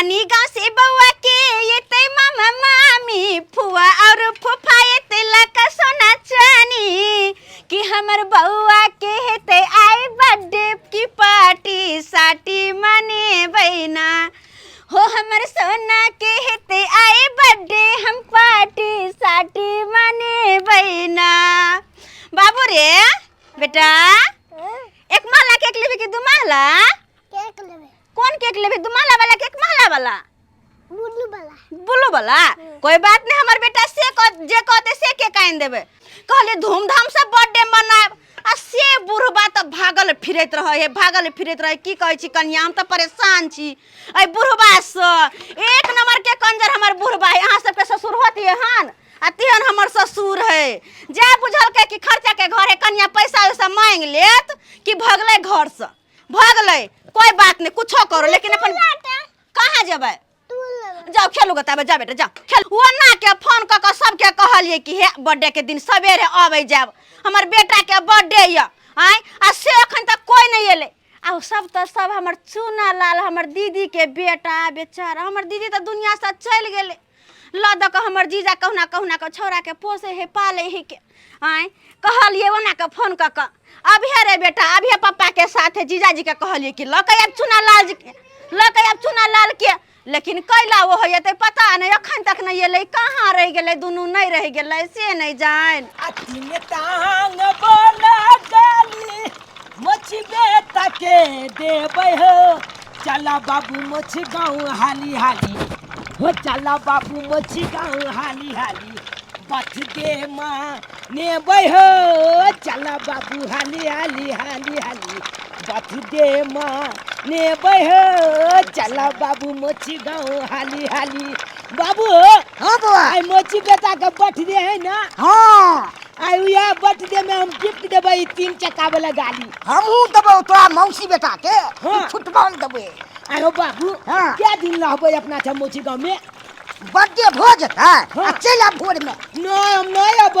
नानी गाँव से बउआ के ये ते मामा मामी फुआ और फूफा ये ते लका सोना चानी कि हमर बउआ के हेते आई बर्थडे की पार्टी साटी मने बहिना हो हमर सोना के हेते आई बर्थडे हम पार्टी साटी मने बहिना। बाबू रे बेटा एक माला केक लेबे कि दू माला? केक लेबे। कौन केक लेबे? दू माला वाला केक माला वाला? ब्लू वाला। ब्लू वाला? कोई बात नहीं हमर बेटा से जे कहते से केक आइन देबे। कहले धूमधाम से बर्थडे मनाब आ से बुढ़बा त भागल फिरैत रहे की कहै छी कन्या हम त परेशान छी ए बुढ़बा से। एक नंबर के कंजर हमर बुढ़बा है। अहाँ सबके ससुर होती हन अतिहन हमर ससुर है। जा बुझल के कि खर्चा के घर है कन्या पैसा वैसा मांग लेत कि भगले घर से भगले। कोई बात नहीं कुछो करो लेकिन अपन कहाँ जेबै? जाओ खेलू गताबे जा बेटा जा खेल। वो ना के फोन क के सबके कहलिए कि हे बर्थडे के दिन सवेरे आबै जाब हमर बेटा के बर्थडे य आय आ से अखन तक कोई नहीं एले। आ सब त सब हमर चूना लाल हमर दीदी के बेटा बेचारा हमर दीदी त दुनिया से चल गेले। लद के हमर जीजा कहना के छोरा के पोसे है पाले है के आय कहलिए ओना के फोन क के अभी रे बेटा अभी पापा के साथ जीजा जी के कहलिए कि ल के अब चूना लाल जी के ल के अब चूना लाल के लेकिन कैला वो है ते पता नहीं अखन तक नहीं एले। कहाँ रह गेले दुनू नहीं रह गेले से नहीं जान। अति में टांग बोला डाली मछी बेटा के देबै हो चला बाबू मछी गाँव हाली हाली हो चला बाबू मछी गाँव हाली हाली बथ दे माँ नेबै हो चला बाबू हाली हाली हाली हाली बथ दे माँ नेबै हो चला बाबू मछी गाँव हाली हाली। बाबू हाँ बुआ आई मोची बेटा का बर्थडे है ना? हाँ आई या बर्थडे में हम गिफ्ट देबै 3 चक्का वाला गाड़ी। हमहू देबो तोरा मौसी बेटा के हाँ। फुटबॉल देबे। आरो बाबू हाँ। क्या दिन रहबै अपना छ मोची गाँव में? बर्थडे हो जेतै हाँ। चल आ भोर में। नहीं हम नहीं अब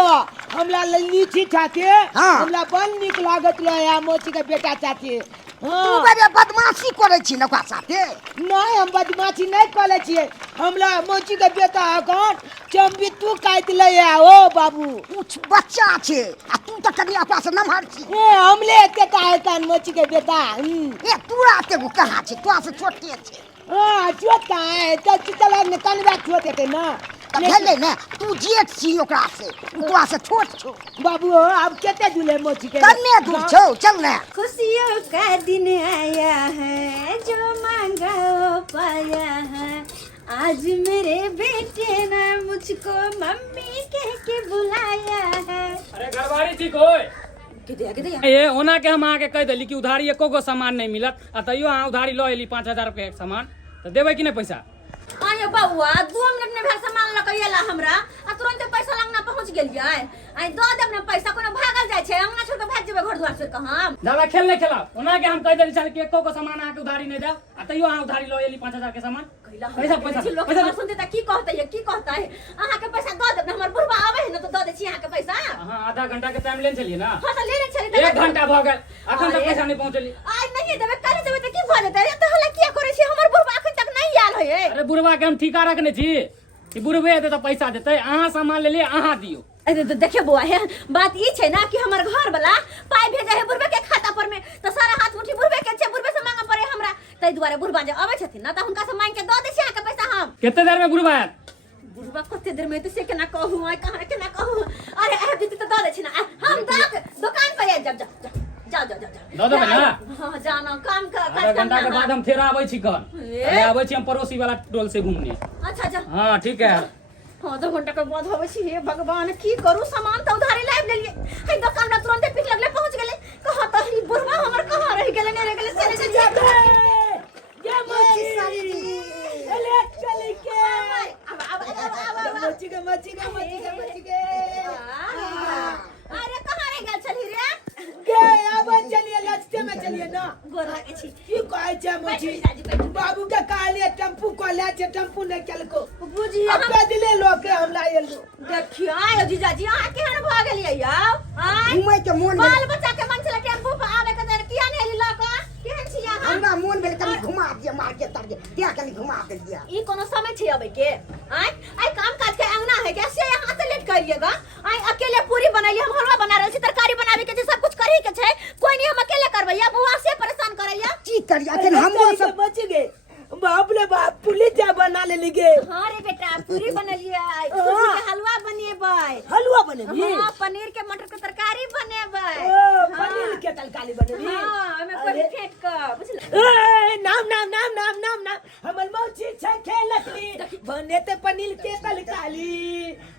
हमरा लीची चाहते हाँ। हमरा बन निक लागत रहे मोची के बेटा चाहते। तू हाँ। बड़े बदमाशी करे छी न ओकरा साथे। नहीं हम बदमाशी नहीं करे छिए हमरा मोची के बेटा अखन चंबितू काट ले ओ बाबू। कुछ बच्चा छे आ तू त कनी ओकरा से नमहर छी। ए हमले एते काहे कान मोची के बेटा। ए तूरा ते कहाँ छे तोरा से छोटे छे। हाँ छोटा है तो चला न कनवा छोटे थे ना त भेले ने तू जेठ छी ओकरा से तोरा से छोट छो। बाबू अब केते दूले मोची के कन्ने दूर छो चल ने। खुशियों का दिन आया है जो मांगा वो पाया है आज मेरे बेटे ने मुझको मम्मी कह के बुलाया है। अरे घरवारी ठीक होय ये ओना के हम आके कह देली कि उधारी एको गो सामान नहीं मिलत आ तैयो अहाँ उधारी लो एली 5000 रुपया के सामान तो देबै कि नहीं पैसा? आयो बउआ 2 मिनट में भेल सामान ल के एला हमरा आ तुरंत पैसा लगना पहुंच गेलिए आई दो देब ना पैसा कोनो भागल जाय छै अंगना छोड़ के भाग जेबे घर द्वार से कहां दादा खेल नहीं खेला ओना के हम कह देली चल कि एको गो सामान आके उधारी नहीं दे आ तैयो अहाँ उधारी लो एली 5000 के सामान पैसा लोग सुनते त की कहता है अहाँ के पैसा दो देब ना हमर बुढ़बा आवे है ना तो दो दे छी अहाँ के पैसा। हां आधा घंटा के टाइम लेन चलिए ना। हां तो लेने चली 1 घंटा भ गेल अखन तक पैसा नहीं पहुंचली। आज नहीं देबे कल देबे त की भ जेतै तो हला किया करे छी हमर बुढ़बा अखन तक नहीं आयल है। अरे बुढ़वा के हम ठिका रखने छी कि बुढ़वे हेतै त पैसा देतै अहाँ सामान ले लिए अहाँ दियो। अरे तो देखिए बुआ है बात ई छै ना कि हमर घर वाला पाई भेजे है बुढ़बे के खाता पर में तो सारा हाथ मुट्ठी बुढ़बे के छै बुढ़बे से मांगा पड़े हमरा तै दुआरे बुढ़बा जे आवे छथिन ना त हुनका से मांग के दो दे छी अहाँ के पैसा हम। कितने देर में बुढ़वा आयत? बुढ़बा कते देर में तो से केना कहूं आ कहां केना कहूं। अरे आ दीदी तो दो दे छी ना हम दुकान पे जा जाओ दो दो ना। हां जाना काम का आधा घंटा के बाद हम फिर आबै छी घर अरे आबै छी हम पड़ोसी वाला टोल से घूमने। अच्छा जा हां ठीक है। हाँ 2 घंटा के बाद होवे छी। हे भगवान की करू सामान तो उधारी लाइब लेलिए हे दुकान में तुरंत पीठ लगले पहुंच गेले कहां त ही बुढ़वा हमर कहां रह गेले नहीं रह गेले से ये मोची ले चल के मोची के अरे कहां रह गेल छली रे के अब चलिए लचते में चलिए ना गोरा के छी की कहै छै मोची बाबू के कहलिए टेम्पू को ले छै टेम्पू नहीं चलको बुझी अब दिले लोग के हमरा एलो देखियो आयो जीजाजी अहाँ केहन भ गेलियै यौ आय घुमै के मोन बाल बच्चा के मन छले टेम्पू पे आवे के किया नहीं एली ल क केहन छी अहाँ? हमरा मोन भेल कनी घुमा मार के तर के क्या कनी घुमा के दिया ई कोनो समय छै अबे के आई काम काज के अंगना है क्या से यहां से लेट करिएगा आई अकेले पूरी बनैली हम हलवा बना रहल छी तरकारी बनावे के छै सब कुछ करही के छै कोई नहीं हम अकेले करबै या बुआ से परेशान करैया की करिया के हमरो सब बच गए बाप रे बाप पुलिस जा बना ले लिगे हां रे बेटा पूरी बनलिए सूजी के हलवा बनेबै हलवा बनेबी हां पनीर के मटर के तरकारी बनेबै पनीर के तरकारी बनेबी हां हमें कोई फेंट के बुझल ए नाम हमर मौची छै खेलकली बनेते पनीर के तरकारी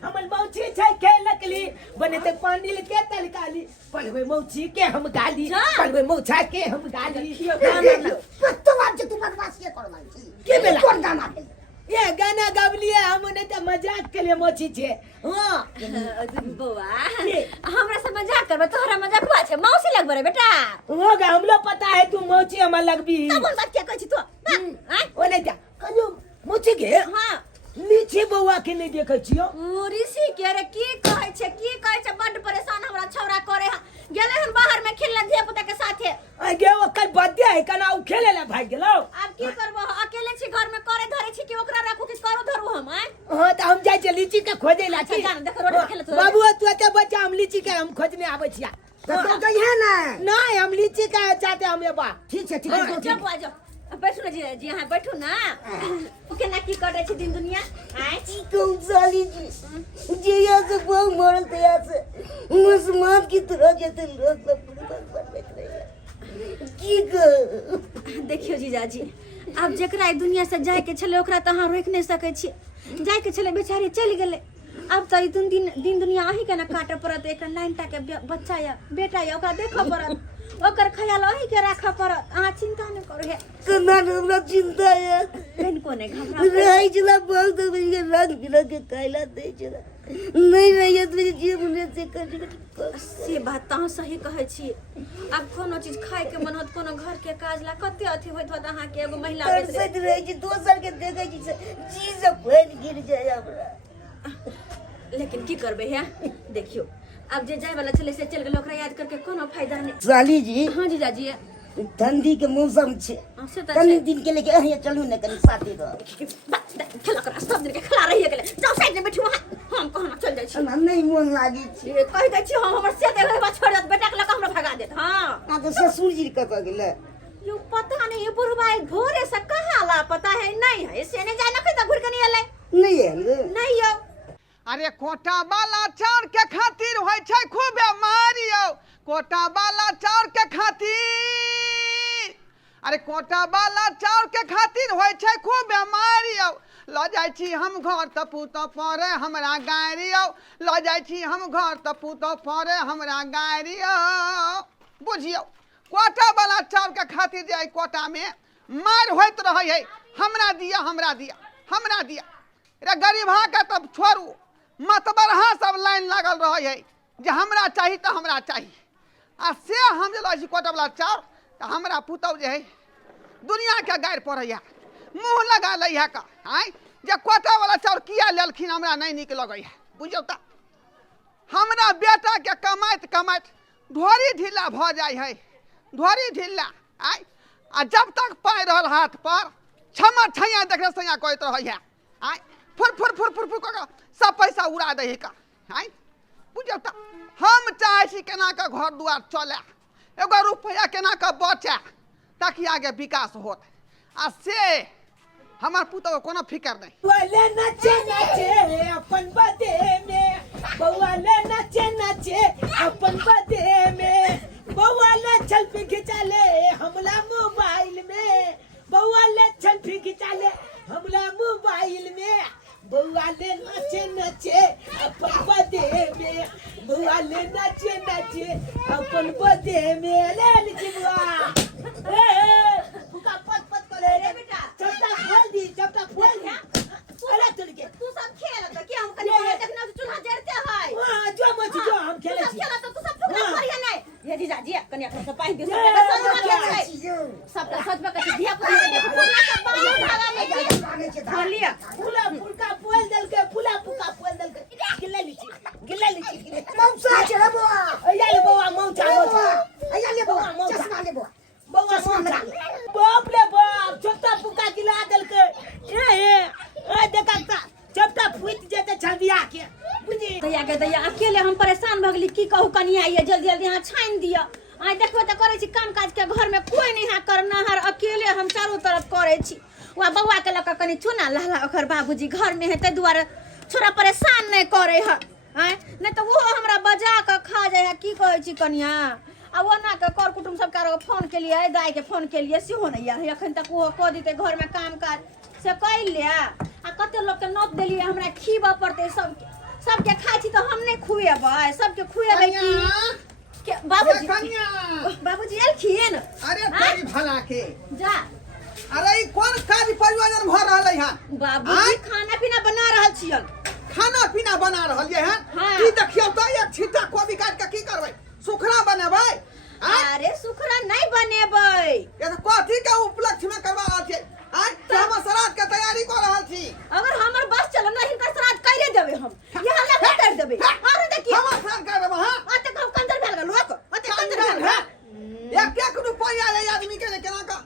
हमर मौची छै खेलकली बनेते पनीर के तरकारी पढ़बै मौची के हम गाली पढ़बै मौछा के हम गाली तो आज तू बदमाश के करवाई के बेला कौन गाना के ये गाना गावलिए हम ने त मजाक के लिए मौची छे हां बौआ हमरा से मजाक करबे तोहरा मजाक हुआ छे मौसी लगबे रे बेटा होगा हमलो पता है तू मौची हम लगबी तब बात क्या कहै छी तू ओ नहीं जा कहियो मौची के हां नीचे बौआ के नहीं देखै छियो ऋषि के रे की कहै छै बड परेशान हमरा छौरा करे गेले हन बाहर में खेलला धिया पुता के साथे आ गे ओकर बर्थडे है कना उ खेले ले भाग गेलो अब की करबो अकेले छी घर में करे धरे छी कि ओकरा राखू कि करो धरू हम हां त हम जाय छै लीची के खोजे ला छी जान देख रोड खेले तो बाबू तू के बच्चा हम लीची के हम खोजने आबै छिया तो कहिए ना नहीं हम लीची के चाहते हम ये बा ठीक है जब आ जाओ बैठू ना जी हां बैठू ना केना की करे छी दिन दुनिया की कहूं साली जी जे यहाँ से बहुत मरल थे यहाँ से मुसलमान की तरह जैसे लोग सब बैठ रहे की कह देखियो जीजाजी अब जेकरा ई दुनिया से जाय के छले ओकरा त अहाँ रोक नहीं सकै छी जाय के छले बेचारी चल गेले अब त ई दिन दुनिया अही के ना काटे पड़त एक लाइनटा के बच्चा या बेटा या ओकरा देखो पड़त ओकर ख्याल अही के राखा पड़त अहाँ चिंता नहीं करू हे कना हमरा चिंता है कहीं कोने घबरा रही चला बहुत रंग बिरंग के कायला दे चला नहीं रही तो जी मुझे से कर से बात त सही कहै छी अब कोनो चीज खाए के मन होत कोनो घर के काज ला कते अथी होत होत अहाँ के एगो महिला कर से रही जी दोसर के देखे जी चीज सब फैल गिर जाए हमरा लेकिन की करबे है देखियो अब जे जाय वाला चले से चल गेल ओकरा याद करके कोनो फायदा नहीं साली जी हां जीजाजी ठंडी के मौसम छे से त कनी दिन के लेके अहिया चलू न कनी साथे रह खेला कर सब दिन के खिला रही गेले जाओ साइड में बैठू हम कहना चल जाय छी हम नहीं मन लागी छी ये कह दै छी हम हमर से देबे बा छोड़ देत बेटा के लक हमरा भगा देत हां आ तो ससुर जी कत गेले यो पता नहीं ये बुढ़वा घोरे से कहां ला पता है नहीं है से नहीं जाय न कहीं घुर के नहीं आले नहीं है नहीं यो अरे कोटा वाला चाउर के खातिर होय छै खूबे मारियो कोटा वाला चाउर के खातिर अरे कोटा वाला चाउर के खातिर होय छै खूबे मारियो ल जाय छी हम घर त पुतो परे हमरा गारियो ल जाय छी हम घर त पुतो परे हमरा गारियो बुझियो कोटा वाला चाउर के खातिर जे कोटा में मार होइत रहै है हमरा दिया रे गरीबा के तब छोड़ू मतबरहा सब लाइन लागल रहे है जे हमरा चाहिए तो हमरा चाहिए आ से हम जे लसी कोटा वाला चाउर तो हमरा पुतौ जे है दुनिया के गायर पड़ैया मुँह लगा लैया का आय जे कोटा वाला चाउर किया लेलखिन हमरा नहीं नीक लगैया बुझियौ त हमरा बेटा के कमाइत ढोरी ढीला भ जाय है ढोरी ढीला आय आ जब तक पाय रहल हाथ पर छमा छैया देखले सैया कहैत रहैया आय फुर कर सब पैसा उड़ा दे का आय बुझियौ त हम चाहे छी केना के घर दुआर चले एगो रुपया केना के बचे ताकि आगे विकास होत आ से हमार पुतौ कोनो फिकर नहीं वाले नचे अपन बदे में बौआ ले नचे अपन बदे में बौआ ले सेल्फी खिंचा ले हमला मोबाइल में बौआ ले सेल्फी खिंचा ले हमला मोबाइल में बौआ ले नचे अपन बदे में बौआ ले नचे अपन बदे में ले लिखवा बुका पत करे रे बेटा चपटा खोल दी अरे चल के तू सब खेल त के हम कनी देखना चूल्हा जरते है हां जो हम खेले छी खेला तो तू सब फुकना करिया नहीं ये जीजाजी कनी अपना से पाई दे सब सच में कह दिया पुलिस के फुकना सब बाहर भागा ले हां लिया फूला फुलका पोल दल के फूला फुका पोल दल के गिल्ला लीची मौसा चला बुआ अया ले बौआ मौचा अया ले बुआ चश्मा ले बुआ बौआ बाप रे बाप छोटा के दैया अकेले हम परेशान भ गेली की कहू कनिया ये जल्दी जल्दी यहाँ छाइन दिया आई देखबे त करे छी काम काज के घर में कोई नहीं करना हर अकेले हम चारों तरफ करे छी वा बउआ के लक कनी चुना लहला ओकर बाबूजी घर में है ते दुआरे छोरा परेशान नहीं करे है हैं नहीं तो वो हमरा बजा के खा जाय है की कहै छी कनिया आ वो ना के कर कुटुम सब का फोन के लिए दाई के फोन के लिए सेहो नहीं यार अखन तक वो कह देते घर में काम काज से कह ले आ कते लोग के नोट देलिए हमरा खीबा पड़ते सबके खाइ छी तो हम नहीं खुएबै सबके खुएबै की बाबूजी बाबूजी एलखिन अरे तेरी भला के जा अरे ई कोन काज परिवार भ रहलै हन बाबूजी खाना पीना बना रहल छियन खाना पीना बना रहलिए हन हाँ। की देखियो तो एक छिट्टा कोबी काट के की करबै सुखड़ा बनेबै अरे सुखड़ा नहीं बनेबै ये तो कथी के उपलक्ष्य में करवा रहल छी आज हम श्राद्ध के तैयारी कर रहल छी अगर हमर बस चल नहीं हिनकर श्राद्ध कैले देबै हम यहां लगा कर देबै और देखिए हम श्राद्ध कर देबै हां अते कम कंजर भेल लोक अते कंजर भेल एक रुपया ले आदमी के केना का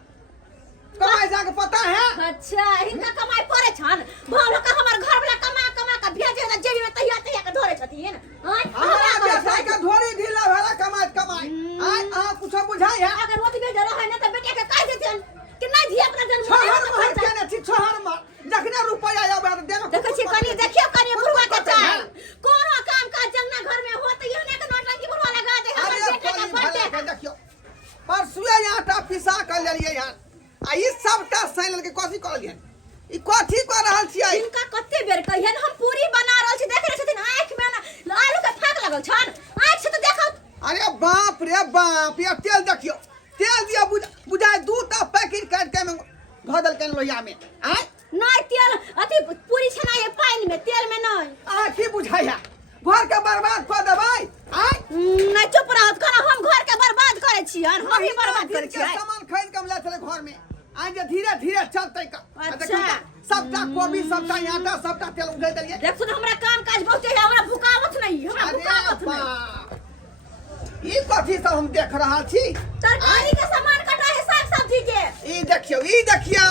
कमाई जाके पता है अच्छा हिनका कमाई पड़े छन भलो का हमर घर वाला कमा के भेजे ना जेबी में तहिया के धरे छथिन हमरा बेटा के धोरी ढीला भेला कमाई आज आ कुछ बुझाई है अगर मोती भेज रहे ना त बेटा के कह देथिन कि नहीं धी अपना जन्म शहर में के ने छी शहर में जखने रुपया आबे देना देखै छी कनी देखियो कनी बुढ़वा के चाल कोनो काम काज जंगना घर में होत ये ने के नोटंकी बुढ़वा लगा दे हमर बेटा के बर्थडे देखियो परसुए आटा पिसा कर लेलिए यार आ ई सबटा साइनल के कथी करलिए ई कथी कर रहल छी इनका कत्ते बेर कहियन हम पूरी बना रहल छी देख रहे छथिन आंख में ना आलू के फाक लगल छन आंख से तो देखौ अरे बाप रे बाप ये तेल देखियो तेल दिया बुझाए दूटा पैकेट काट के में भदल के लोहिया में आ नहीं तेल अथी पूरी छना है पानी में तेल में नहीं आ की बुझाई है घर के बर्बाद कर देबै आ नहीं चुप रहत कना हम घर के बर्बाद करे छी हम ही बर्बाद करे छी सामान खरीद के ले चले घर में आ जे धीरे धीरे चलतै का अच्छा। सबटा कोबी सबटा आटा सबटा तेल उठै देलिए देख सुन हमरा काम काज बहुते है हमरा भुकावत नहीं हमरा अरे भुकावत नहीं बाप ई कथी सब हम देख रहल छी तरकारी के सामान कटा है साग सब्जी के ई देखियो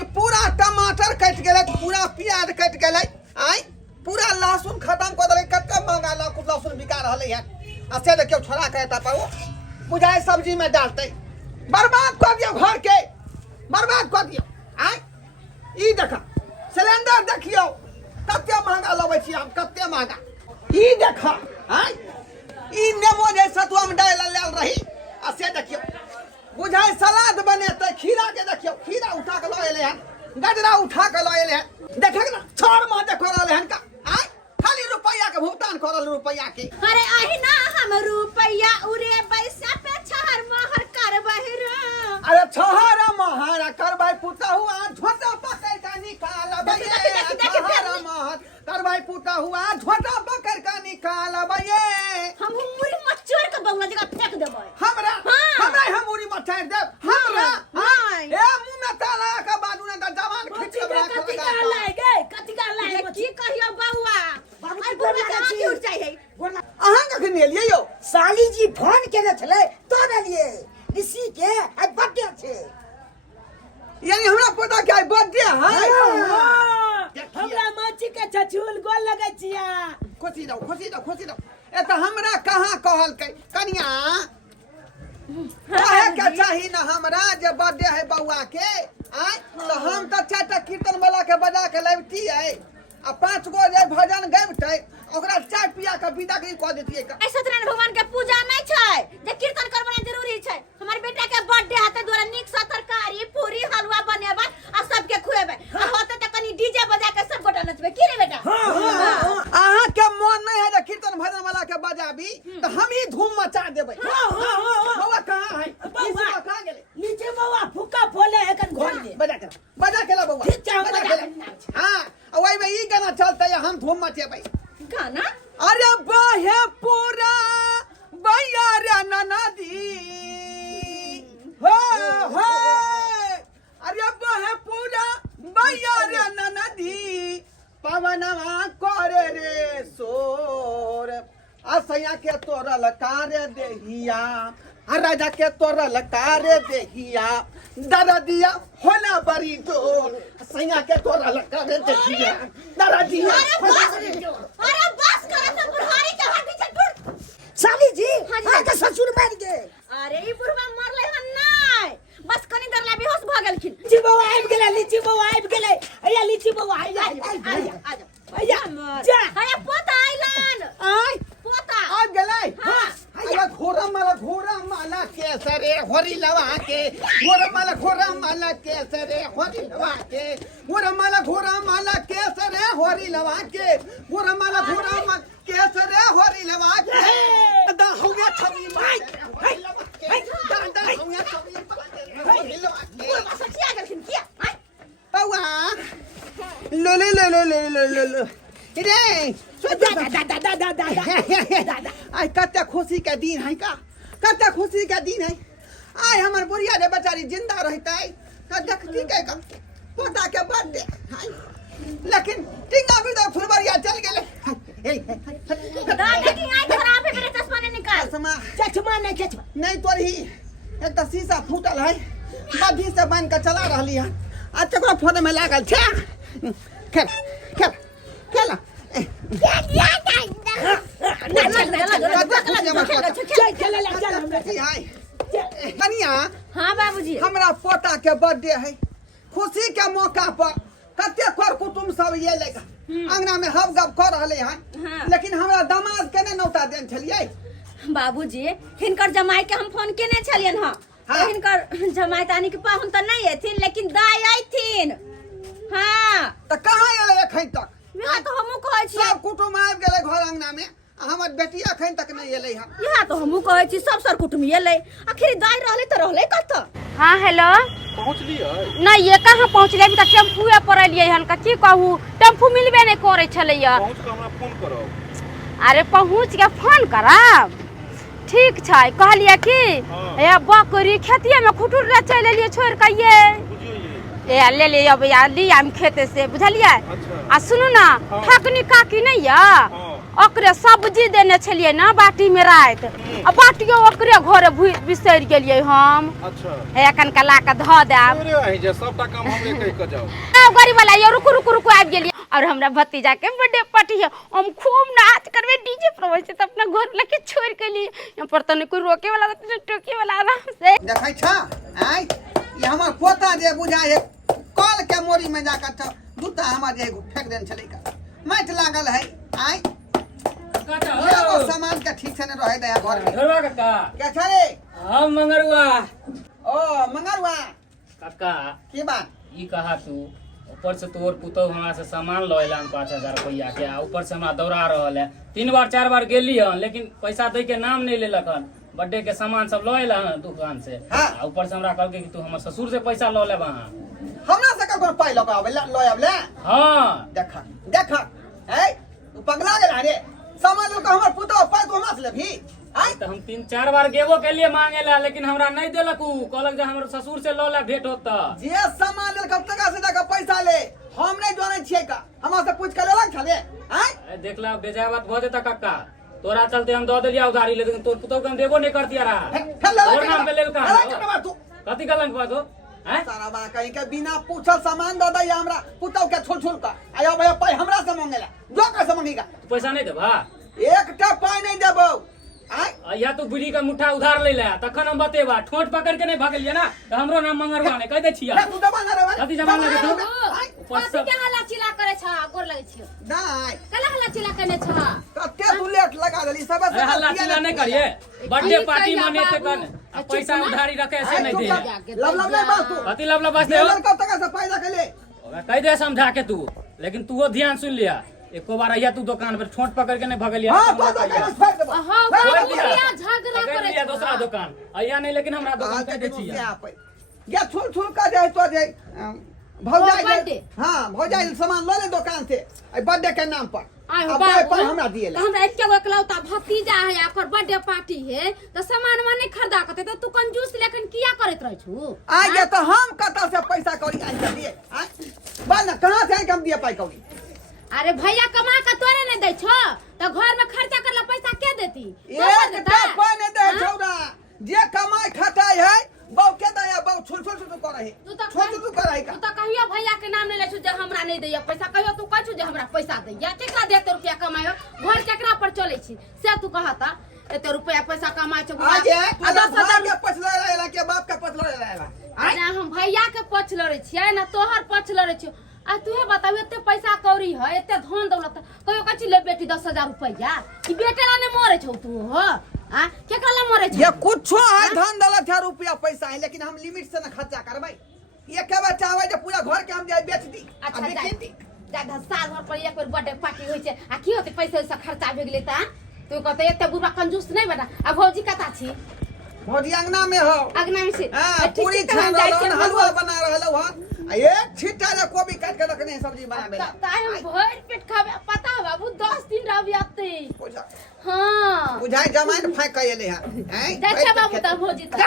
ई पूरा टमाटर कट गेलै पूरा प्याज कट गेलै आई पूरा लहसुन खत्म कर देलै कते महंगा लहसुन बिका रहलै है आ से देखियो छोड़ा के ता पाओ बुझाए सब्जी में डालतै बर्बाद कर दियो घर के बर्बाद कर दियो आई ई देखा सिलेंडर देखियो कते महंगा लबै छी हम कते महंगा ई देखा आई ई नेमो जैसा तो हम डाल लेल रही आ से देखियो बुझाए सलाद बनेते खीरा के देखियो खीरा उठा के ल एले हन गजरा उठा के ल एले हन देखे ना छोर में देखो रहले हन का आई खाली रुपया के भुगतान करल रुपया के अरे आही ना हम रुपया उरे पैसा पे छहर महर करबहि रे अरे छोहर महर करबै पुता हुआ झोटा पकड़ के निकालबै छोहर महर करबै पुता हुआ झोटा पकड़ के निकालबै हम मुरी मचोर के बंगला जगह फेंक देबै हमरा हम मुरी मचार देब हमरा नहीं ए मुंह में ताला के बादू ने जवान खींच के रख लगा कथी का लाए की कहियो बउआ आई बुढ़वा के आंख उठ जाय है अहाँ कखन एलियै यौ साली जी फोन केने छले तो देलिए ऋषि के आज बर्थडे छे यानी हमरा पता के आई बर्थडे है हमरा माची के छछुल गोल लगै छिया खुशी रहो ए त हमरा कहाँ कहलकै कनिया कहे के चाही ना हमरा जे बर्थडे है बउआ के आय तो हम त चारटा कीर्तन वाला के बजा के लाबती है आ 5 गो जे भजन गाबतै ओकरा चाय पिया के विदा करी क देतियै का ऐ सत्यनारायण भगवान के पूजा नहीं छै जे कीर्तन करबना जरूरी छै हमर बेटा के बर्थडे हाथे द्वारा नीक सा तरकारी पूरी हलवा बनेबै आ सबके खुएबै आ होते त कनी डीजे बजा के सब गोटा नचबै की रे बेटा अहाँ के मन नहीं है जे कीर्तन भजन वाला के बजाबी तो हम ही धूम मचा देबै बउआ कहाँ है बउआ कहाँ गेलै नीचे बउआ फुक्का फोले एखन घर में बजा के ला बउआ ठीक छै, हम बजा बजा के ला हां ओइ में ई गाना चलतै हम धूम मचेबै गाना अरे बाहे पूरा बैया रे ननदी हो अरे बाहे पूरा बैया रे ननदी पवनवा करे रे सोर असैया के तोरल कारे देहिया राजा के तोरल कारे देहिया दरदिया होला बड़ी जोर सैया के तोरल कारे देहिया दरदिया होला बड़ी जोर अरे बस बाजी के ससुर मार के अरे ई बुढ़वा मरले हन नहीं बस कनी देर ला बेहोश भ गेलखिन लीची बउआ आबि गेलै लीची बउआ आबि गेलै अया लीची बउआ आइया अया जा अरे पोता आइलन आय पोता आ गेलै हां अया घोड़ा माला केसरे होरी लवा के घोड़ा माला केसरे होरी लवा के घोड़ा माला केसरे होरी लवा के घोड़ा माला केसरे होरी लवा के दा हो गया छवि माई दा हो गया छवि होरी लवा के बुढ़वा सचिया गेलखिन किया आय बउआ लो रे आई कते खुशी के दिन है का कते खुशी के दिन है आई हमर बुढ़िया रे बेचारी जिंदा रहतै त देखती के का पोता के बर्थडे है लेकिन टिंगा भी तो फुलवरिया चल गेले दादा की आंख खराब है मेरे चश्मा ने निकाल चश्मा नहीं तोरी एक त शीशा फूटल है बधी से बन के चला रहली है आ चकरा फोन में लागल छे खेला कनिया हां बाबूजी हमरा पोता के बर्थडे है खुशी के मौका पर कते कर कुटुम सब ये लेगा अंगना में हब गप कर रहले हन लेकिन हमरा दामाद के ने नौता देन छलिए बाबूजी हिनकर जमाई के हम फोन केने छलियन हां हाँ। हिनकर जमाई तानी के पाहुन त नहीं एथिन लेकिन दाई आइथिन हां त कहां एले एखन तक यहां तो हमहु कहै छी सब कुटुम आबि गेले घर अंगना में हमर बेटी एखन तक नहीं एले हन यहां तो हमहु कहै छी सब सर कुटुम एले आखिर दाई रहले त रहले कत हाँ हेलो पहुँचलियै नहीं ये कहाँ पहुँचलियै अभी तक टेम्पूए पर एलियै हन की कहू टेम्पू मिलबे नहीं करे छलैया पहुँच कऽ हमरा फोन करब अरे पहुँच के फोन करब ठीक छै कहलियै कि हाँ। बकरी खेतिये में खुटुर ले चल एलियै छोड़ के ये बुझियो ये ले ले अब लिया हम खेते से बुझलियै अच्छा आ सुनू ना हाँ। ठकनी काकी नहीं या हाँ ओकरे सब्जी देने छलियै ना बाटी में रात आ बाटियो ओकरे घरे बिसरि गेलियै हम अच्छा एखन के ला के धऽ देब अरे आही जे सबटा काम हमरे कहि के जाओ गाड़ी वाला ये रुकु आबि गेलियै और हमरा भतीजा के बर्थडे पार्टी है हम खूब नाच करबे डीजे पर बजे त अपना घर लेके छोड़ के लिए यहाँ पर तो कोई रोके वाला टोके वाला आराम से देखै छ आय ये हमर पोता जे बुझाय है कल के मोरी में जाकर त दूटा हमर जे फेंक देन छलै का माइट लागल है आय एगो सामान के ठीक से न रहे दया घर में घरवा काका क्या छले हम मंगरुआ ओ मंगरुआ काका की बात ई कहा तू ऊपर से तोर पुतौ हमरा से सामान लएला 5000 रुपया के आ ऊपर से हमरा दौड़ा रहल है 3 बार 4 बार गेली हन लेकिन पैसा दे के नाम नहीं लेलक हन बर्थडे के सामान सब लएला हन दुकान से हाँ। आ ऊपर से हमरा कहलके कि तू हमर ससुर से पैसा ल लेबा हमरा से ककर पाई लगा आवे लय आवे हां देखा ए तू पगला गेला रे सामान को हमर पुतौ पाई तो हमरा से लेभी आय तो हम 3-4 बार गेबो के लिए मांगेला लेकिन हमरा नहीं देलक उ कहलक जे हमर ससुर से ल ले भेंट होता जे सामान लेल कब तक से जाकर पैसा ले हम नहीं जाने छिए का हमरा से पूछ के लेलक छले आय देखला बेजाय बात भ जेता काका तोरा चलते हम दे देलिया उधारी लेकिन तोर पुतौ के हम देबो नहीं करतिया रहा तोर नाम पे लेल का तू कथि कलंक बात हो हैं सारा बा कहीं के बिना पूछल सामान दे दई हमरा पुतौ के छोड़ का आयो भाई पाई हमरा से मांगेला जो का से मांगेगा पैसा नहीं देबा एकटा पाई नहीं देबो आय या तो बुढ़ी का मुठा उधार ले ले तखन हम बतेबा ठोट पकड़ के नहीं भागलिए ना तो हमरो नाम मंगरवा ने कह दे छिया तू दबा ना रे कथि जमा लगे तू ऊपर कथी सब के हल्ला चिल्ला करे छ गोर लगे छियो नहीं कला हल्ला चिल्ला करने छ कते तू लेट लगा देली सब अरे हल्ला चिल्ला नहीं करिए बर्थडे पार्टी मने से कन पैसा उधारी रखे से नहीं दे लब नहीं बात तू कथि लबला बसते हो कब तक से पैसा के ले कह दे समझा के तू लेकिन तू वो ध्यान सुन लिया एको बार आइया तू दुकान पर ठोट पकड़ के नहीं भगलिया हां तो छोड़ देबो हां बढ़िया झगड़ा करे लिया दूसरा दुकान आइया नहीं लेकिन हमरा दुकान कह दे छिया या छुल का जाए तो जाए भौजाई बर्थडे। हां भौजाई सामान ले ले दुकान से बर्थडे के नाम पर आय अब बाबू पर हमरा दिए ले हमरा एके गो एकलौता भतीजा है ओकर बर्थडे पार्टी है तो सामान में नहीं खरीदा करते तो तू कंजूस लेकिन किया करत रह छु आ गया तो हम कता से पैसा कौड़ी आन के दिए बोल ना कहां से हम दिए पाई कौड़ी अरे भैया कमा के तोरे नहीं दै छो तो घर में खर्चा करला पैसा के देती एक टपा ने दे छौरा जे कमाई खटाई है बहु के दया बहु छुल कर रही तू तो छोड़ कर रही तू का तो कहियो भैया के नाम नहीं ले छु जे हमरा नहीं दैया पैसा कहियो तू कह छु जे हमरा पैसा दैया केकरा देते रुपया कमायो घर केकरा पर चले छी से तू कहता एते रुपया पैसा कमाए छ आज है आ 10,000 के पछला रहेला के बाप के पछला रहेला ना हम भैया के पछ लड़े छियै ना तोहर पछ लड़े छियै आ तुहे बताऊ एते पैसा कौड़ी है एते धन दौलत कहियो कछि ले बेटी 10,000 रुपया ई बेटेला ने मरे छौ तू हो आ के कला मरे छौ ये कुछो है धन दौलत है रुपया पैसा है लेकिन हम लिमिट से ना खर्चा करबै ये के बार चाहबै जे पूरा घर के हम जाय बेच दी अच्छा जा साल भर पर एक बेर बर्थडे पार्टी होय छै आ की होते पैसा से खर्चा भे गेलै त तू कहते एते बुढ़ा कंजूस नहीं बना आ भौजी कता छी भौजी अंगना में हो अगना में से हां पूरी छान रहल हलवा बना रहल हो आ एक छिट्टा ले कोबी काट के रखने सब्जी बनाबे ताय हम भर पेट खाबे पता है बाबू 10 दिन रहबी आते हां बुझाई जमाइन फाक के एले हैं देखा बाबू त भौजी त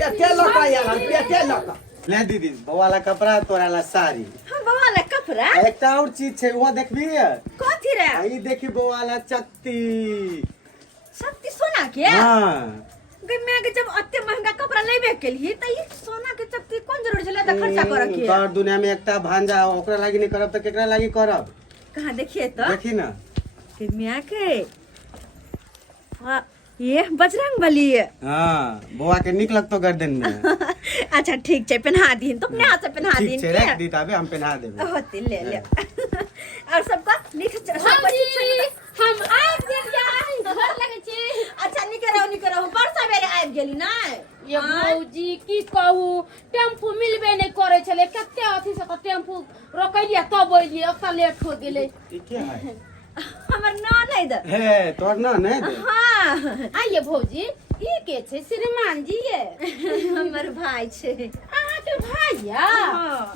ये तेल का यार ये तेल का ले दीदी बवाला कपड़ा तोराला साड़ी हम बवाला कपड़ा एक और चीज छे वो देखबी कथी रे आई देखी बवाला चक्ति शक्ति सोना के हां मैं के जब अत्ते महंगा कपड़ा लेबे के लिए त ये सोना के शक्ति कोन जरूर छले त खर्चा करे के तोर दुनिया में एकटा भांजा ओकरा लागी नहीं करब त केकरा लागी करब कहां देखिए तो देखी ना कि मैं के हां ये बजरंग बली है हां बुआ के निक लगतो गर्दन में अच्छा ठीक छै पहना दीन तो अपने हाथ से पहना ठीक दीन छे रख दी तबे हम पहना देबे होती ले ले और सबका लिख सब हम आब गेलियै घर लगे छी अच्छा निके रहो बरसा बेरे आबि गेली ना ये भौजी की कहू टेम्पू मिलबे नहीं करे छले कते अथी से टेम्पू रोकलिए तब एलिए ओता लेट हो गेले ई के है हमर ना नहीं दे हे तोर ना नहीं दे हां आइए भौजी ई के छै श्रीमान जी ये हमर भाई छै अहाँ के भैया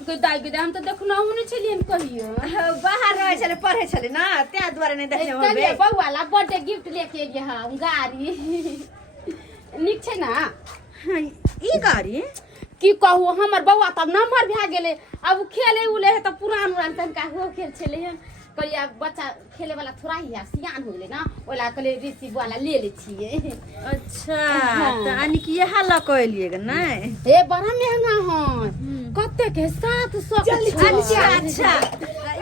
गदाई हम तो देखनहु नहीं छलियन कहियो बाहर रहे छले पढ़े छले ना त्या द्वारा नहीं देखले होबे कलिए बौआला बर्थडे गिफ्ट लेके एलिए हम गाड़ी निक छै ना ई गाड़ी की कहू हमर बौआ तब नंबर भए गेले अब खेले उले है त पुरान तनका हो खेल छले कहलिए बच्चा खेले वाला थोड़ा ही है सियान हो गेले ना ओला कहले रिसीव वाला ले ले छिए अच्छा त आनी की यहा ल कहलिए ग नहीं ए बड़ा महंगा है कते के 700 अच्छा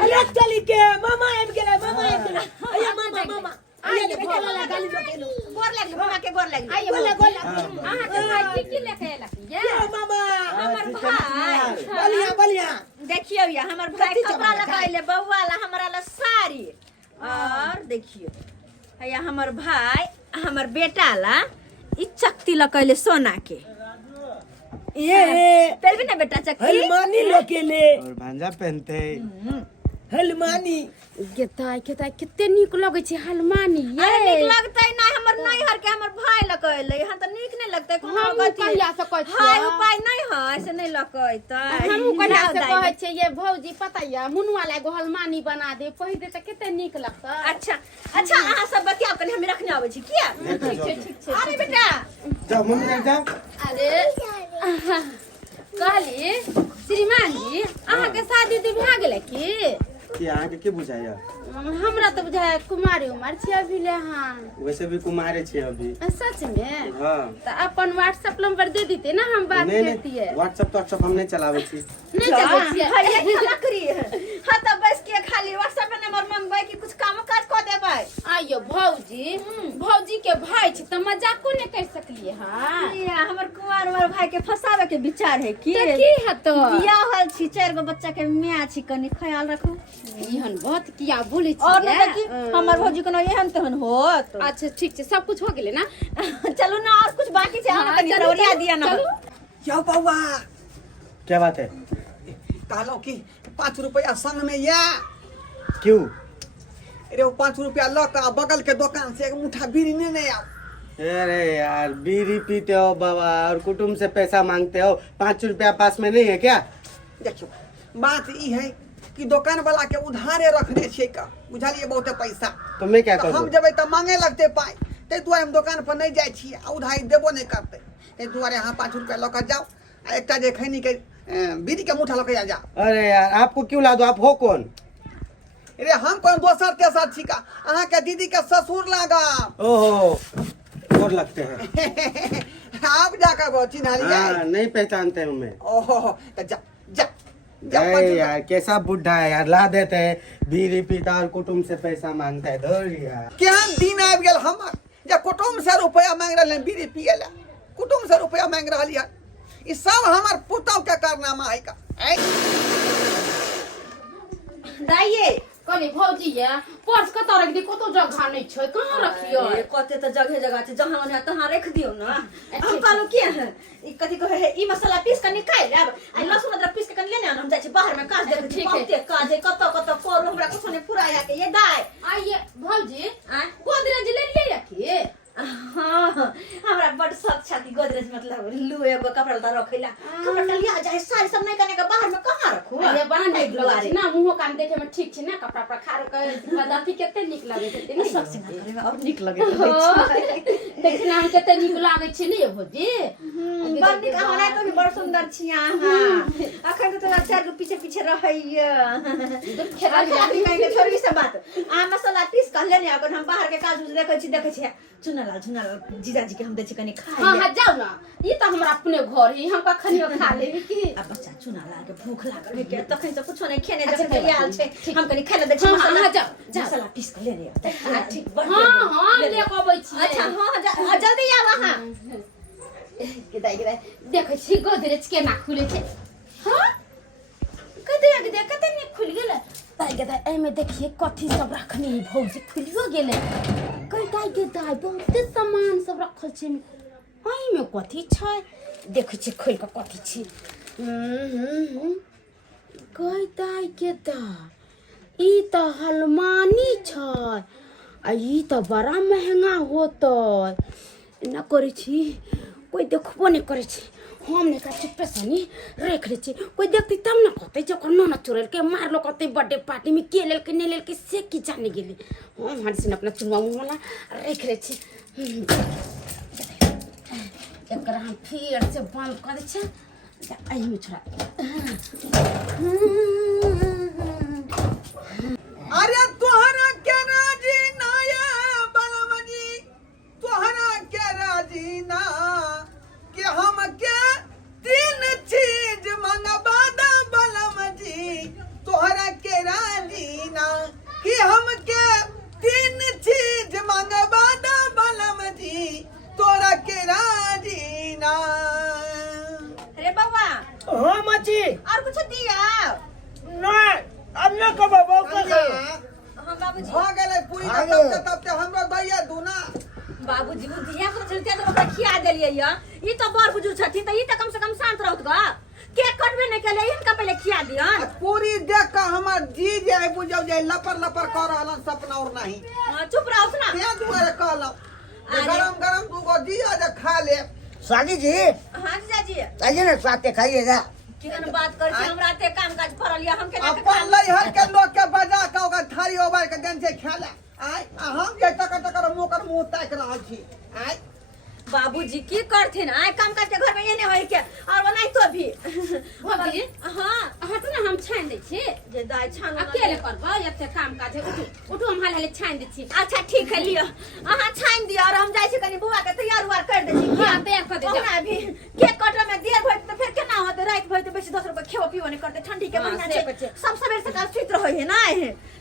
अरे चली के मामा आबि गेलै अया मामा आइए बेटा वाला गाली रोकेलो गोर लागली मामा के गोर लागली आइए गोल अहाँ के भाई की लेके आला ये मामा हमर भाई बलिया देखियो या हमर भाई कपड़ा लगाइले बउआ ला हमरा ला साड़ी और देखियो या हमर भाई हमर बेटा ला ई चक्ति लगाइले सोना के ये पेरबी ना बेटा चक्ति हलमानी लोकेले और भांजा पहनते हलमानी गेताई कितने निक लगे छै हलमानी ये अरे नीक लगतै ना हमर नैहर के हमर भाई लगैले हम त नीक नहीं लगतै कोनो हम गति कहिया से कहै छियै हाय उपाय नहीं है ऐसे नहीं लगतै हम कहिया से कहै छै ये भौजी पता या मुनवा ला एगो हलमानी बना दे पहिर दे त कते निक लगतै अच्छा अहाँ सब बतियाओ कनी हम रखने आबै छी किया ठीक छै अरे बेटा जा मम्मी जा अरे कहली श्रीमान जी अहाँ के शादी भए गेलै की अहाँ के की बुझाइया हमरा तो बुझाय कुमारी उमर छी अभी ले हां वैसे भी कुमारे छे अभी सच में हां तो अपन व्हाट्सएप नंबर दे देते ना हम बात करती है व्हाट्सएप हम नहीं चलावे छी नहीं चले छियै ये लकड़ी है हां त बस के खाली व्हाट्सएप नंबर मांगबै कि कुछ काम काज क देबै आइयो भौजी के भाई छ त मजाको नहीं कर सकलिए हां ये हमर कुमार भाई के फसावे के विचार है की तो की हतो बियाह हल छी 4 गो बच्चा के मां छी कनी ख्याल रखू इहन बात किया बोले छी और नहीं कि हमर भौजी कोनो एहन तेहन होत अच्छा ठीक छै सब कुछ हो गेले ना चलो ना और कुछ बाकी छै हम कनी रौरिया दिया ना क्या बउआ क्या बात है कहलो कि 5 रुपया संग में या क्यों अरे वो 5 रुपया लक बगल के दुकान से एक मुठा बीड़ी नहीं आओ अरे यार बीड़ी पीते हो बाबा और कुटुंब से पैसा मांगते हो 5 रुपया पास में नहीं है क्या देखियो बात ई है कि दुकान वाला के उधारे रखने छे का बुझलिए बहुते पैसा तो मैं क्या तो करूं हम जब त मांगे लगते पाई ते दुआरे हम दुकान पर नहीं जाय छी आ उधारी देबो नहीं करते ते दुआरे यहाँ 5 रुपया लक जाओ आ एकटा जे खैनी के बीड़ी के मुठा लक जाओ अरे यार आपको क्यों ला दो आप हो कौन अरे हम कौन दोसर तेसर छी का अहाँ के दीदी के ससुर लागा ओहो और लगते हैं आप जाकर वो चिन्हा लिया हाँ नहीं पहचानते हूँ मैं ओहो तो जा जा अरे यार कैसा बुढ़ा है यार, ला देते हैं बीड़ी पीता और कुटुम्ब से पैसा मांगता है। धर यार केहन दिन आबि गेल हमर जे कुटुम्ब से रुपया मांग रहल बीड़ी पिए ला, कुटुम्ब से रुपया मांग रहल यार। ई सब हमर पुतौ के कारनामा है का। दाइये कहली भौजी ये पर्स कतऽ रख दी, कतौ जगह नहीं छै, कहाँ रखियो? कते तो जगह जगह छै, जहाँ ओने तहाँ रख दियो ना। हम कहलू के है ई कथि कहे है, ई मसाला पीस के निकाल लेब, आ लहसुन अदरक पीस के कनि लेने आन, हम जाय छी बाहर में काज देख छी। बहुते काज है, कतऽ कतऽ करू, हमरा कुछ नहीं फुराया के। ये दाय आइए भौजी गोदरेज ले लिया की? हाँ हमरा बड़ शौक छाती गोदरेज, मतलब लू एगो कपड़ा लता रखेला, कपड़ा लिया जाए सारी सब नहीं करने के बाहर में कहाँ रखू? अरे बड़ा नीक लगै छै ना, मुंहो कान देखे में ठीक छै ना, कपड़ा पर खार के दाती केते नीक लागे छै, नहीं सब सिंगार करे में और नीक लगे छै। देखना हम केते नीक लागे छै नहीं भौजी? बड़ नीक, हमरा तो भी बड़ सुंदर छी अहाँ। अखन तो चार गो पीछे पीछे रहैय खेला के छोड़ी सब बात। आ मसाला पीस के लेने अगर हम बाहर के काज देखे छी चुनालाल जीजाजी के हम दे छी कनी खाए। हां हां जाओ ना, ई त हमरा अपने घर है, हम कखनियो खा लेबी की। अब बच्चा चुनालाल के भूख लागल है के तखन से कुछो नहीं खेने जखन आयल छै, हम कनी खाए ले दे छी। हां जाओ मसाला पीस के लेने आ ठीक बड़। हां हां ले आबै छी। अच्छा हां जल्दी आव अहाँ। के दाई देखै छी गोदरेज केना खुले छै। हां कते ने खुल गेलै ताई के दाई, एमे देखिए कथी सब रखनी भौजी खुलियो गेलै। कई के दाई बहुते सामान सब रखल छै, एहि में कथी छै देखै छी खोल के कथी छै। कई दाई के दाई ई त हलमानी छै, आ ई त बड़ा महंगा होतै। एना करै छी कोई देखबो नहीं करे छी, हम ने का चुप्पे से नहीं रख ले छी, कोई देखती तब ना कहते जे कोन ना चोरल के मार लो कहते बर्थडे पार्टी में के लेल के ने लेल के से की जाने गेली। हम हर से अपना चुनवा वाला रख ले छी। एकरा हम फिर से बंद कर दे छी, एही में छोड़ा। अरे तोहरा के राजी ना ये बलमजी, तोहरा के राजी ना कि हम के तीन चीज मंगवा दा बलमजी, तोहरा के राजी ना कि हम के तीन चीज मंगवा दा बलमजी, तोहरा के राजी ना। अरे बाबा हाँ मची और कुछ दिया नहीं, अब न कबो बहु कर। हां बाबूजी हो गेलै पूरी तब ते हमरो दैया दूना। बाबूजी बुधिया को चलते तो ओकरा खिया देलियै य। ई तो बड़ बुजुर्ग छथिन त ई त कम से कम शांत रहत ग, केक कटबे नहीं केले, इनका पहले खिया दियन। पूरी देख के हमर जी जे बुझौ जे लपर लपर कर रहलन सपना और नहीं। हां चुप रहो सुना। ते दुआरे कहलौ गरम गरम दूगो दिया जे खा ले। साली जी हां जीजाजी आइए ना साथे खाइएगा। केहन बात कर छी, हमरा ते काम काज पड़ल या, हम केना अपन लइहर के लोग के बजा के ओकर थारी ओबर के देन से खेला। आय हम जे टकर मोकर मुंह ताक रहल छी। आय बाबूजी की करथिन, आय काम काज के घर में ये नहीं होय के और बनाई तो भी। भौजी हां हट ना, हम छान दे छी। जे दाई छान अकेले करबो एते काम काज है, उठू हम हाल हाल छान दे छी। अच्छा ठीक है लियो, अहाँ छान दियो और हम जाय छी कनी बुआ के तैयार उवार कर दे छी। हां तैयार कर दे जा। ओना अभी केक कटरा में देर होय त फिर केना होते, रात भर त बेसी 10 रुपया खेबो पिबो नहीं करते, ठंडी के हाँ, महीना से छै, सब सवेर से काल सुत रहै है ना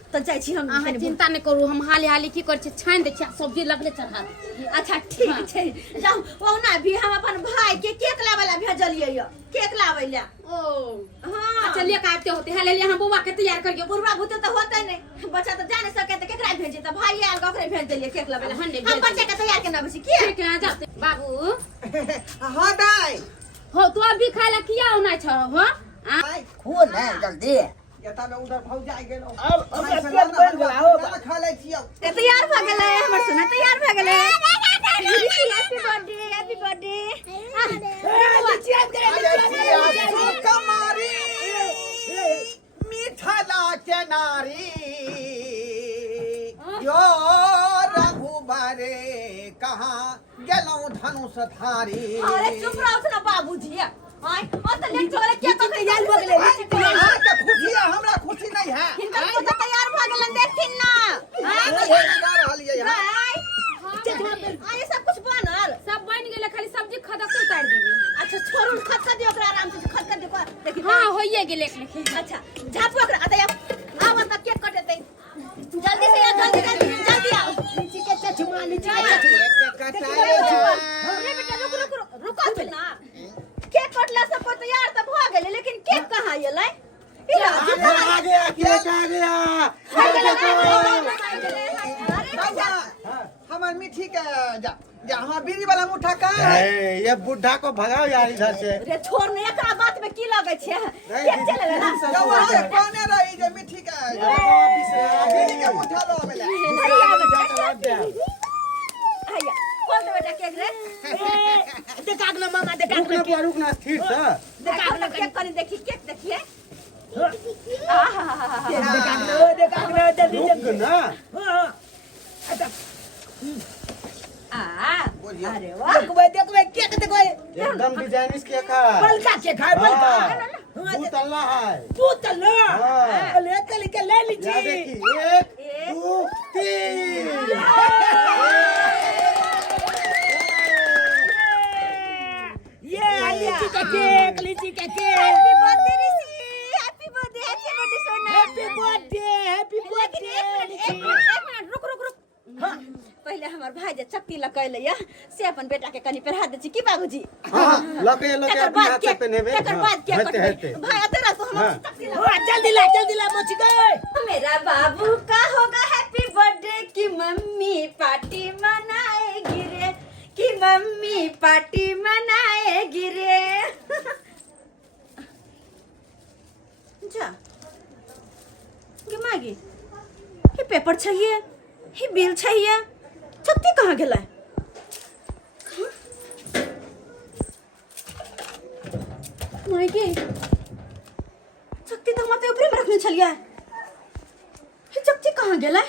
त जाय छी हम। अहाँ चिंता नहीं करू, हम हाल हाल की कर छी छान दे छी, सब्जी लगले चढ़ा दे। अच्छा ठीक छै जाऊ। ओना भी हम अपन भाई के केक लावेला भेजलियै य, केक लावेला। ओ हां अच्छा लेके आते होते हाल हाल हम बुआ के तैयार करियो। बुढ़वा भूते त होते नहीं, बच्चा त जा नहीं सके त केकरा भेजे, त भाई आयल ओकरे भेज देलियै केक लावेला। हाँ, नहीं, हम भेज बच्चा के तैयार केना बसी की ठीक है जाते बाबू। हां दाई हो तू अभी खाला किया होना छ हो? आय खो ना जल्दी। ये तब उधर भौ जाय गेलो। अब पेट बन गेला हो। खा ले छियो। तैयार भ गेलै हमर सोना, तैयार भ गेलै। Happy birthday, happy birthday. कमारी मिठला के नारी यो रघुबरे कहाँ गेलौं धनुष धारी। अरे चुप रहो सुना बाबूजी। आय ओ त लेट चले के क तैयार भ गेलै। हां के खुशी है, हमरा खुशी नहीं है। हिनका तो तैयार भ गेलन देखथिन ना। हां लगा रहलिए हां। आय सब कुछ बनल, सब बन गेले, खाली सब्जी खदक उतार देबी। अच्छा छोड़ू खद दियो ओकरा आराम से खद दियो देखि। हां होइए गेले एक लेखे। छापू ओकरा आता आओ आता केक कटे दे जल्दी से आ जल्दी आओ लीची के चचमा लीची के अरे बेटा रुको तो ना केक कटला सब को तैयार त भ गेले लेकिन केक कहां गेलै आ गया केक आ गया हमार मिठी के जा हाँ बीड़ी वाला मुठा का ये बुढ़ा को भगाओ यार इधर से। रे छोड़ ने एकरा बात में की लगे छे केक चले ना कौने रही जे मिठी के बीड़ी के मुठा लो बेला आया कौन दे बेटा केक रे देखा ना मामा देखा रुक ना स्थिर से देखा ना केक कनी देखी केक देखिए देखा ना जल्दी रुक ना अरे वाह देखो केक देखो एकदम डिजाइनिश केक है। बलका के खाए बलका दू तल्ला है। तू तल्लो हाँ। ले चल के ले लीची यहाँ देखिए 1 2 3 ये लीची का केक हैप्पी बर्थडे ऋषि हैप्पी बर्थडे सोना हैप्पी बर्थडे एक मिनट रुक हाँ पहले हमार भाई जे चक्की लगैले या से अपन बेटा के कनी पहरा दे छी की बाबूजी हां लगे अपने हाथ से पहनेबे तकर बाद के कटबे भाई तेरा तो हम चक्की लगा जल्दी ला मोची गए मेरा बाबू का होगा हैप्पी बर्थडे की मम्मी पार्टी मनाएगी रे कि मम्मी पार्टी मनाएगी रे जा के मागी ये पेपर चाहिए ये बिल चाहिए छत्ती कहाँ गेला मायके छत्ती तो माते ऊपर में रखने चलिया ये छत्ती कहाँ गेला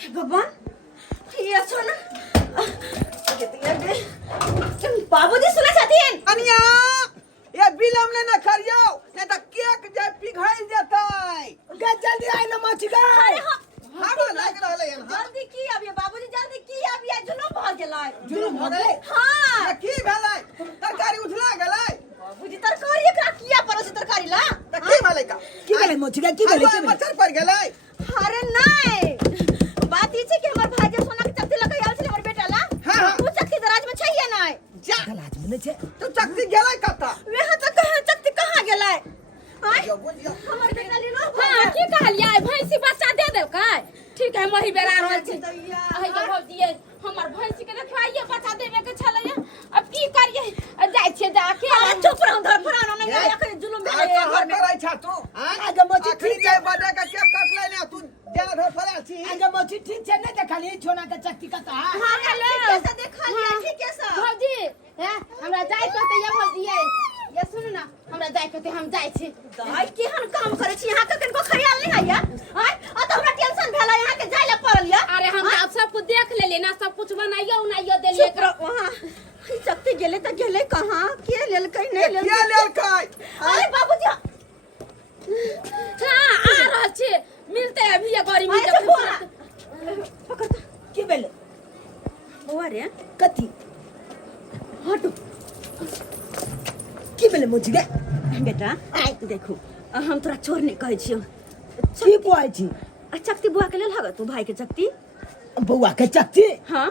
हे भगवान ये सुन बाबूजी सुना चाहती हैं अनिया ये बिलम ने न करियो नहीं तो केक जे पिघल जतै जल्दी आई न मोची गए अरे हाँ हवा लाग रहले हन जल्दी की अब ये बाबूजी जल्दी की अब ये जुलूम भ गेलै जुलूम हो गए हाँ की भेलै तरकारी उठला गेलै बाबूजी तरकारी एकरा किया परोस तरकारी ला त की भेलै का की भेलै मोची की भेलै मच्छर पड़ गेलै अरे नहीं बात ई छै कि हमर भाई जे सोना के चक्की लगा आयल छले हमर बेटा ला हाँ। वो चक्की दराज में छैये नहीं जा गलाज में छे तू चक्की गेलै कता वहां तक कहां चक्की कहां गेलै आय हमर बेटा ले लो हाँ की कहलिया भैंसी बच्चा दे देलकै ठीक है मही बेरा रहल छी अहि के भौजी हमर भैंसी के देखवाइए बच्चा देबे के छलैया अब की करिए जाय छिए जाके चुप रहो धर फरानो नहीं आया के जुलूम भेलै घर में करै छ तू आगे मोची आखरी के बर्थडे का केक कटले ने तू जेना धर फरा छी आगे मोची ठीक छे नहीं देखली छोना के चक्की का कहा हां हेलो कैसे देखा लिया ठीक है सर भौजी हमरा जाय पड़ते ये भौजी ये सुन ना हमरा जाय पड़ते हम जाय छी दाई केहन काम करे छी यहां के कनको ख्याल नहीं आया आय आ तो हमरा टेंशन भेला यहां के जाय ले पड़ल या अरे हम अब सब कुछ देख लेले ना सब कुछ बनाइयो उनाइयो देलिए चुप रहो वहां चक्की गेले त गेले कहां के लेलकै नहीं के लेलकै लेलकै अरे बाबूजी हां आ रहल छी मिलते हैं अभी ये गाड़ी में अच्छा बोला पकड़ की भेलै बुआ रे कथी हटो की भेलै मोची गे बेटा आइ देखो हम तोरा चोर नहीं कहै छियो की पुआई छी आ चक्ती बुआ के लेल हग तू भाई के चक्ती बउआ के चक्की हां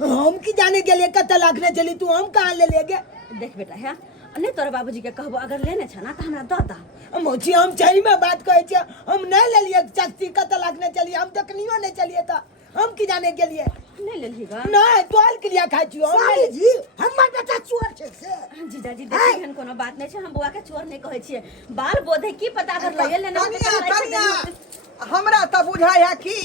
हम की जाने गेलिए कत लाखने चली तू हम कहां ले लेगे देख बेटा है नहीं तोरा बाबूजी के कहबो अगर लेने छ ना त हमरा द दा मोची हम सही में बात कहै छी हम नहीं ले लिए चक्की कत लाखने चली हम तकनियो नहीं चलिए त हम की जाने गेलिए नहीं लेलही गा नहीं तोल के लिए खाइ छी साली जी हमर बेटा चोर छै से जीजाजी देखी हन कोनो बात नहीं छै हम बुआ के चोर नहीं कहै छियै बाल बोधे की पता अगर लगे लेना कनिया हमरा त बुझाय है कि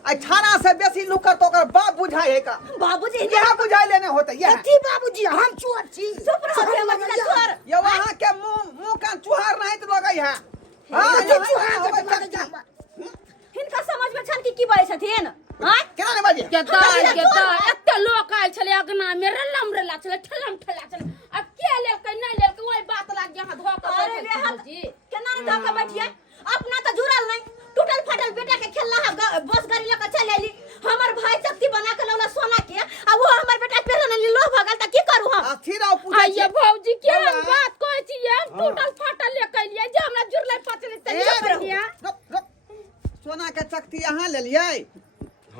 आ थाना से बेसी लुकर तो ओकर बाप बुझाय है का बाबूजी यह बुझाय लेने होते यह कथी बाबूजी हम चोर छी चुप रहो हमर जीजा चोर ये वहां के मुंह का चुहार नहीं तो लगई है हिनका समझ में छन की बाई छथिन हां केना ने बाजे के एते लोग आइल छले अगना में रलम रला छले ठलम ठला छले अब के लेलकै नहीं लेलकै ओई बात लाग यहां धोके अरे बैठल रे छी केना रे धोके बैठिए अपना तो जुड़ल नहीं टूटल फाटल बेटा के खेलना है बस गाड़ी लेकर चल आली हमर भाई चक्ती बना के लौला सोना के आ वो हमर बेटा पेरन लो भगल त की करू हम अथीरा पूछे आइए भौजी के बात कहै छी हम टूटल फाटल लेके लिए जे हमरा जुड़ले पचले के चक्ति यहाँ ले लिए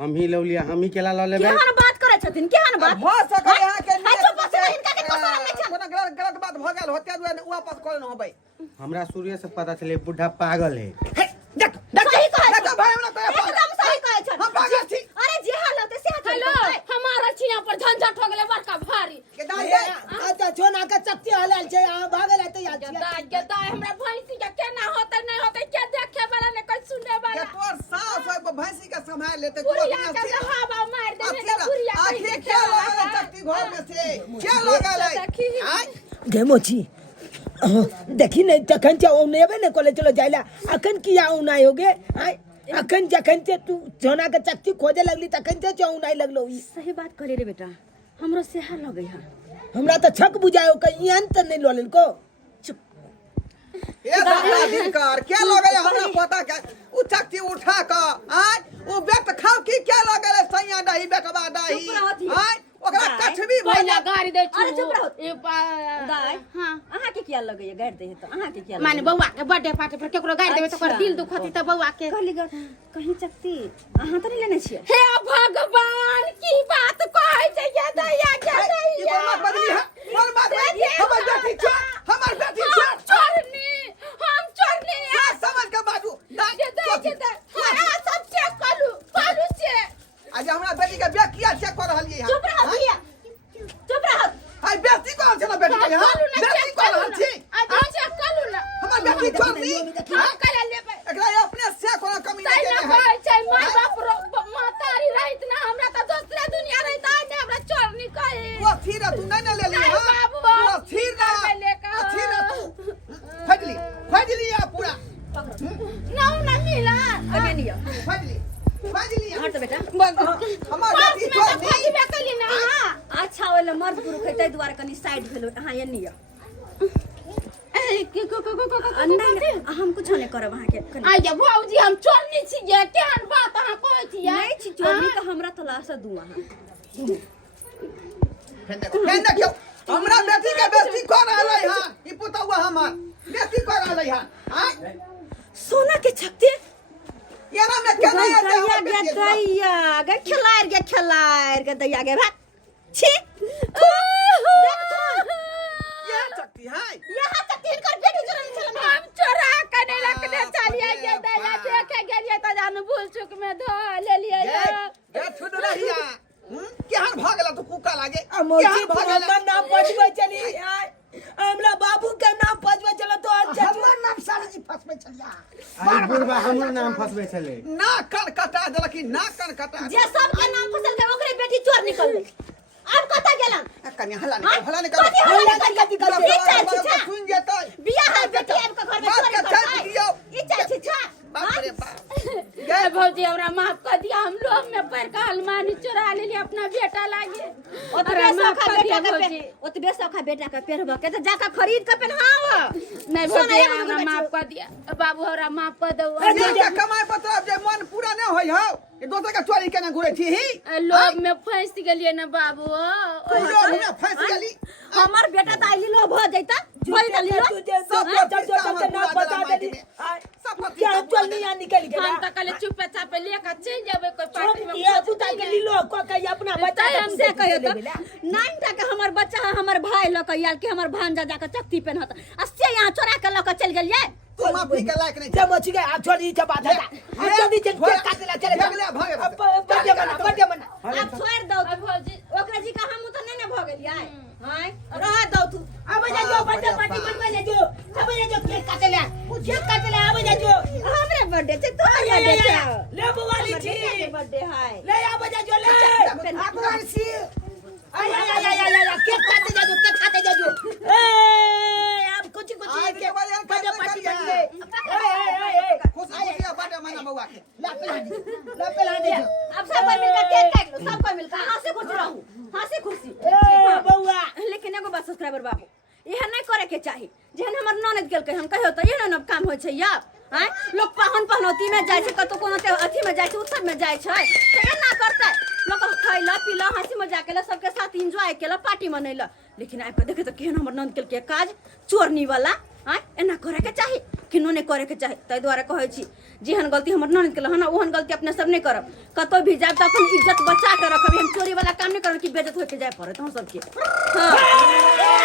हम ही लो लिया, हम ही केला लो लेबे। केहन बात करे छथिन, केहन बात हो सके यहाँ के हाय चुप बस इनका के शरम नहीं छन। कोनो गलत बात भ गेल होते दुआ वापस कर न होबै। हमरा सूर्य से पता चले बुढ़ा पागल है। देख सही कहै देख भाई हमरा कहे एकदम सही कहै छन। हम पागल छी। अरे जे हाल होते से हेलो हमारा छिया पर झंझट हो गेले बड़का भारी के दाई अच्छा छोना के चक्ति हलाल छै आ भागल है तैयार छी। दाई हमरा भैंसी के केना होतै नहीं होतै के देखे वाला ने कोई सुने के वाला तोर सास होय भैंसी के संभाल लेते बुढ़िया के हवा मार देने ले बुढ़िया आखिर क्या लगा चक्ति घर में से क्या लगा ले आय घेमोची देखी नहीं तखन से ओनेबे ने कोले चलो जाइला अखन किया उनाई होगे आय अखन जखन से तू सोना के चक्ति खोजे लगली तखन से उनाई लगलो ई सही बात कहले रे बेटा, हमरो से हाल लगै है। हमरा तो छक बुझायो कहीं अंत नहीं लोलन को ये सारा दिन कर क्या लगे हमरा पता के उ चक्ति उठा के आय ओ बेट खाओ की क्या लगे ले सैया दही बेटवा दही आय ओकरा कछबी पहला गाड़ी दे अरे चुप रहो। ए दाई हां अहाँ के किया लगै है गाड़ दे तो अहाँ के किया माने बउआ के बर्थडे पार्टी पर केकरो गाड़ी देबे तो ओकर दिल दुखती त बउआ के कहली ग कहीं चक्ति अहाँ तो नहीं लेने छियै। हे भगवान की बात कहै छै ये दैया के ई कोन बात बदली है कोन बात बदली हमर बेटी छ हमर बेटी छ हम चोरनी समझ के बाजू दे सब चेक करू से आज हमरा बेटी के बियाह किया चेक कर रहलिए यहां चुप रहो भैया, चुप रहो। हाय बेटी कौन छला बेटी के यहां बेटी कौन रहल छी आज चेक करू ना हमर बेटी छोड़नी हम करा लेबै एकरा अपने से कोनो कमी नहीं तै देने ना है कहै छै माय बाप मातारी रहित ना हमरा त दोसरे दुनिया रहित आइ ने हमरा चोरनी कहै वो फिर तू नहीं ले ली नहीं हां बाबू वो फिर ना फिर तू फजली या पूरा ना मिला आगे नहीं फजली हट बेटा। हमर बेटी छोड़नी खोजबे कली ना अच्छा ओले मर्द पुरुष है तै दुआरे कनी साइड भेलो अहाँ ये नहीं नहीं हम कुछ नहीं करब अहाँ के। आइ जे भौजी हम चोरनी छी ये केहन बात अहाँ कहै छी नहीं छी चोरनी का हमरा तलाश दू अहाँ फेंद क्यों हमरा बेटी के बेटी कौन रहलै हां ई पुतौआ हमर बेटी कौन रहलै हां हां सोना के छक्ति येना में केना है दैया गे दैया गे खिलाड़ के दैया गे भाग छी देख तो ये चक्ति है यहाँ तक तीन कर बेटी चोरनी चलन हम चोरा के नहीं रखने चलिए ये दैया देखे गेलिए त जान भूल चुक में धो लेलिए ये छुट रहिया केहन भ गेला तू कुका लागे मोची हमर नाम पजबै चली आय हमरा बाबू के नाम पजबै चलो तो अच्छा हमर नाम साली फसबै छलिया अरे बुढ़वा हमर नाम फसबे चले ना कन कटा देलक ना कन कटा जे सब के नाम फसल के ओकरे बेटी चोर निकल ले। अब कता गेलन कन्या हला निकल कथी हल्ला निकल ई चाहे छी सुन जेतै बियाह है बेटी आब के घर में बात चोरी के करता छाप दियो ई चाहे छी छा बाप रे बाप ये भौजी हमरा माफ कर दिया हम लोग में पर का अलमारी चुरा लेली अपना बेटा लागे ओतबे सखा बेटा के ओतबे सखा बेटा के पेरब के त जाका खरीद के पहनाव नहीं भौजी हमरा माफ कर दिया बाबू हमरा माफ कर दो जे कमाई पत्र जे मन पूरा न होई हो ये दोसर के चोरी केना घुरे छी लोग में फंस गेलिए ना बाबू लोग में फंस गेली हमर बेटा त आइली लो भ जैता भइल तली सब नाम बता देली क्या चल नहीं यहाँ निकल गया हम त कले चुपे चापे लेकर चल जाबे कोई पार्टी में ये पुता के लीलो को कही अपना बच्चा हमसे कहियो तो नाइन टा के हमर बच्चा हमर भाई ल के आल के हमर भांजा जाके चक्ति पहनत आ से यहाँ चोरा के ल के चल गेलिए। तू माफी के लायक नहीं जब मची गए आप छोड़ी छ बात है अब जल्दी चल काटला चले भागे अब बर्थडे मना अब छोड़ दो भौजी ओकरा जी का हम तो नहीं न भ गेलिए हां रह दो तू अब जा जो बर्थडे पार्टी बनवा ले जो सब ले जो केक काटला अब जा जो हमरे बर्थडे छे तो बर्थडे छे ले बुवाली छी बर्थडे है ले अब जा जो ले भगवान सी आय केक काटे जा जो ए अब कुछ के बड़े बर्थडे पार्टी बनवे खुशी बर्थडे मना बउआ के ला पेला दे अब सब कोई मिलकर केक काट लो सब कोई मिलकर हंसी खुशी रहू हंसी खुशी ए बउआ लेकिन एगो बात सब्सक्राइबर बाबू यह नहीं करे के चाहिए जेहन हमर ननद गेल के हम कहियो तो ये न काम होय छै या हैं लोग पहनौती में जाय छै कतो कोनो अथी में जाय छै उत्सव में जाय छै तो ये ना करते लोग खैला पीला हंसी मजाक केला सबके साथ एंजॉय केला पार्टी मनैला लेकिन आइ के देखे तो केहन हमर ननद गेल के काज चोरनी वाला हैं एना करे के चाहिए किनो नहीं करे के चाहे ताहि द्वारे कहै छी जेहन गलती हमर ननद केलक हन ओहन गलती अपने सब नहीं करब कतौ भी जाब त अपन इज्जत बचा के रखब हम चोरी वाला काम नहीं करब कि बेइज्जत होके जाय पड़त हम सबके हाँ